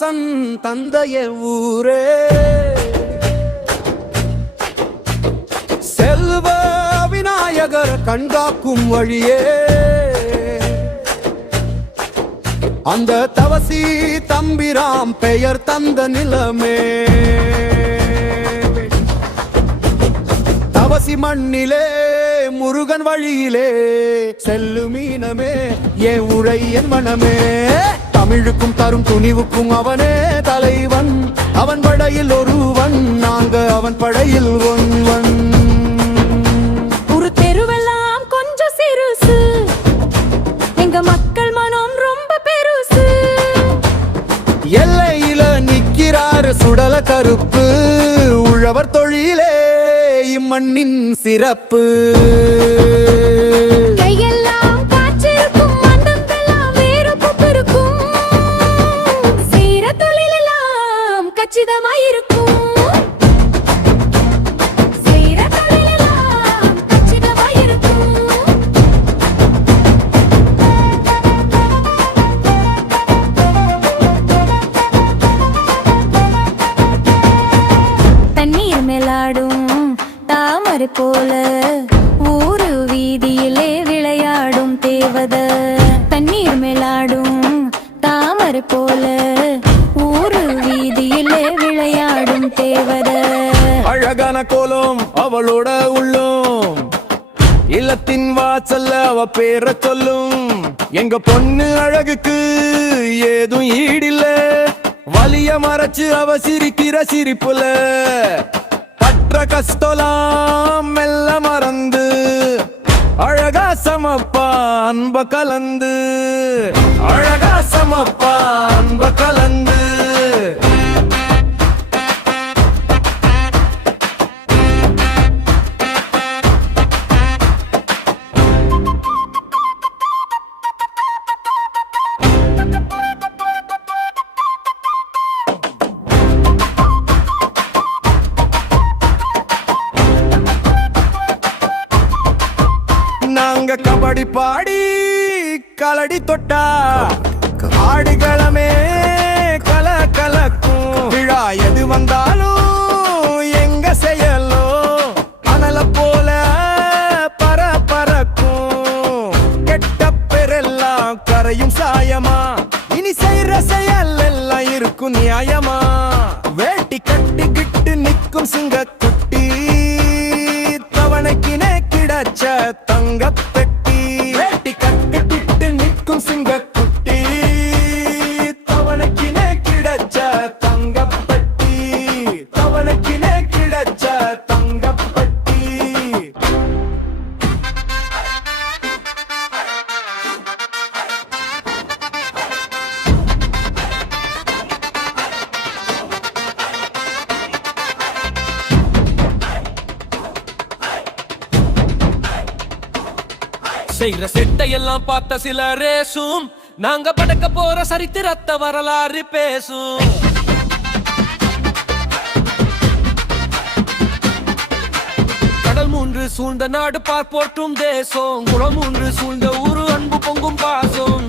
கண்ணதாசன் தந்தைய ஊரே செல்வ விநாயகர் கண்காக்கும் வழியே அந்த தவசி தம்பிராம் பெயர் தந்த நிலமே தவசி மண்ணிலே முருகன் வழியிலே செல்லு மீனமே என் உழை என் மனமே தமிழுக்கும் தரும் துணிவுக்கும் அவனே தலைவன் அவன் படையில் ஒருவன் நாங்க அவன் படையில் ஒன்வன் ஒரு தெருவெல்லாம் கொஞ்சம் சிறுசு எங்க மக்கள் மனம் ரொம்ப பெருசு எல்லையில நிக்கிறாரு சுடல கருப்பு உழவர் தொழிலே இம்மண்ணின் சிறப்பு கையெல்லாம் காற்றிருக்கும் மண்டபெல்லாம் வேறுப்பு பெருக்கும் செய்யற தொழிலெல்லாம் கச்சிதமாயிருக்கும் செய்யற தொழிலெல்லாம் கச்சிதமாயிருக்கும் தண்ணீர் மேலாடும் தாமரை போல ஊரு வீதியிலே விளையாடும் தேவத தண்ணீர் மேலாடும் தாமரை போல ஊரு வீதியிலே விளையாடும் தேவத அழகான கோலம் அவளோட உள்ளும் இல்லத்தின் வாசல்ல அவ பேர சொல்லும் எங்க பொண்ணு அழகுக்கு ஏதும் ஈடில்ல வலிய மறைச்சு அவ சிரிக்கிற சிரிப்புல பற்ற கஷ்டலாம் மெல்ல மறந்து அழகா சமப்பா அன்ப கலந்து அழகா சமப்பா அன்ப கலந்து நாங்க கபடி பாடி கலடி தொட்டா ஆடுகளமே கல கலக்கும் விழா எது வந்தாலும் எங்க செயலோ அனல போல பர பறக்கும் கெட்ட பெரெல்லாம் கரையும் சாயமா இனி செய்யற செயல் எல்லாம் இருக்கும் நியாயமா வேட்டி கட்டிக்கிட்டு நிற்கும் சிங்க குட்டி தவணைக்கினே கிடைச்ச தங்க பெட்டி வேட்டி கட்டிக்கிட்டு நிற்கும் சிங்க குட்டி தவணைக்கினே கிடைச்ச தங்க பெட்டி தவணைக்கினே கிடைச்ச தங்க பெட்டி செய்யற செட்டையெல்லாம் பார்த்த சில ரேசும் நாங்க படக்க போற சரித்திரத்த வரலாறு பேசும் கடல் மூன்று சூழ்ந்த நாடு பார்ப்போற்றும் தேசம் குளம் மூன்று சூழ்ந்த ஊரு அன்பு பொங்கும் பாசம்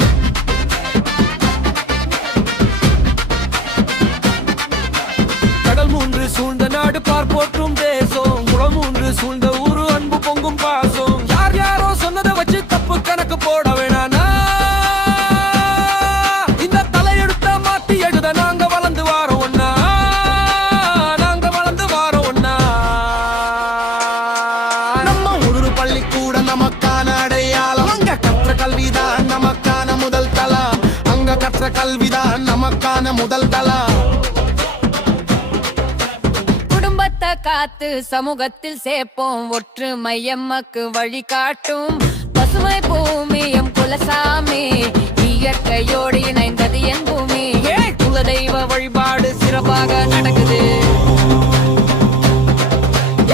கடல் மூன்று சூழ்ந்த நாடு பார்ப்போற்றும் தேசம் குளம் மூன்று சூழ்ந்த ஊரு அன்பு பொங்கும் பாசம் யார் யாரோ சொன்னதை வச்சு தப்பு கணக்கு போட வேணானா இந்த தலையெடுத்த மாத்தி எழுத நாங்க வளர்ந்து வாரோம் ஒன்னா நாங்க வளர்ந்து வாரோம் ஒன்னா நம்ம ஒரு பள்ளிக்கூட நமக்கான அடையாளம் அங்க கற்ற கல்விதான் நமக்கான முதல் தலா அங்க கற்ற கல்விதான் நமக்கான முதல் தலா குடும்பத்தை காத்து சமூகத்தில் சேர்ப்போம் ஒற்றுமை எம்மக்கு வழிகாட்டும் பசுமை பூமி எம் குலசாமி இயற்கையோடு இணைந்தது என் பூமி குலதெய்வ வழிபாடு சிறப்பாக நடக்குது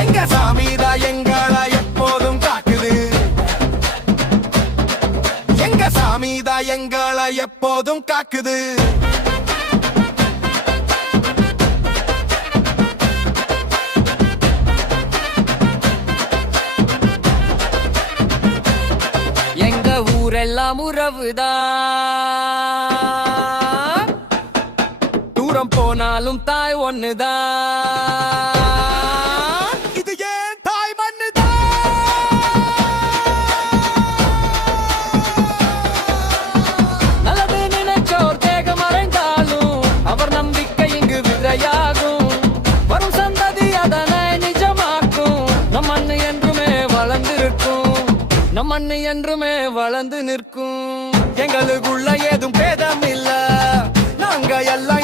எங்க சாமிதா எங்கள எப்போதும் காக்குது எங்க சாமிதா எங்கள எப்போதும் காக்குது எல்லாம் உறவுதான் உலகம் போனாலும் தாய் ஒண்ணுதான். இது ஏன் தாய் மண்ணுதான். நல்லது நினைச்சோர் தேகம் மறைந்தாலும் அவர் நம்பிக்கை இங்கு விதையாகும். வரும் சந்ததி அதனை நிஜமாக்கும். நம் மண்ணு என்றுமே வளர்ந்திருக்கும். நம் மண்ணு என்றுமே வளர்ந்து நிற்கும். எங்களுக்குள்ள ஏதும் பேதம் இல்ல, நாங்க எல்லாம்